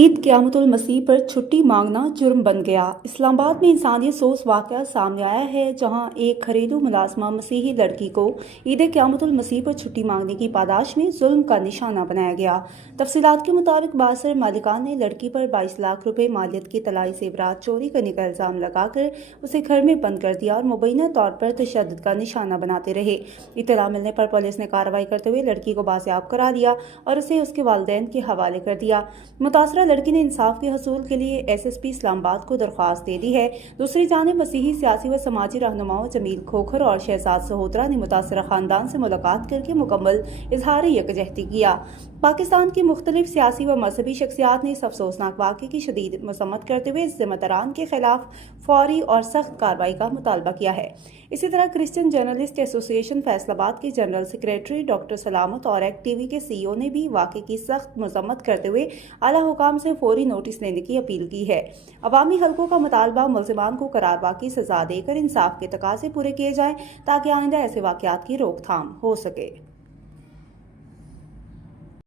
عید قیامت المسیح پر چھٹی مانگنا جرم بن گیا۔ اسلام آباد میں انسانیت سوز واقعہ سامنے آیا ہے، جہاں ایک گھریلو ملازمہ مسیحی لڑکی کو عید قیامت المسیح پر چھٹی مانگنے کی پاداش میں ظلم کا نشانہ بنایا گیا۔ تفصیلات کے مطابق باثر مالکان نے لڑکی پر 22 لاکھ روپے مالیت کے طلائی زیورات چوری کرنے کا الزام لگا کر اسے گھر میں بند کر دیا اور مبینہ طور پر تشدد کا نشانہ بناتے رہے۔ اطلاع ملنے پر پولیس نے کارروائی کرتے ہوئے لڑکی کو بازیاب کرا لیا اور اسے اس کے والدین کے حوالے کر دیا۔ متاثرہ لڑکی نے انصاف کے حصول کے لیے SSP اسلام آباد کو درخواست دے دی ہے۔ دوسری جانب مسیحی سیاسی و سماجی رہنماؤں جمیل کھوکھر اور شہزاد سہوترا نے متاثرہ خاندان سے ملاقات کر کے مکمل اظہار یکجہتی کیا۔ پاکستان کی مختلف سیاسی و مذہبی شخصیات نے اس افسوسناک واقعے کی شدید مذمت کرتے ہوئے ذمہ داران کے خلاف فوری اور سخت کارروائی کا مطالبہ کیا ہے۔ اسی طرح کرسچن جرنلسٹ ایسوسی ایشن فیصل آباد کے جنرل سیکریٹری ڈاکٹر سلامت اور ایکٹ ٹی وی کے CEO نے بھی واقعے کی سخت مذمت کرتے ہوئے اعلیٰ حکام سے فوری نوٹس لینے کی اپیل کی ہے۔ عوامی حلقوں کا مطالبہ ملزمان کو قرار کی سزا دے کر انصاف کے تقاضے پورے کیے جائیں تاکہ آئندہ ایسے واقعات کی روک تھام ہو سکے۔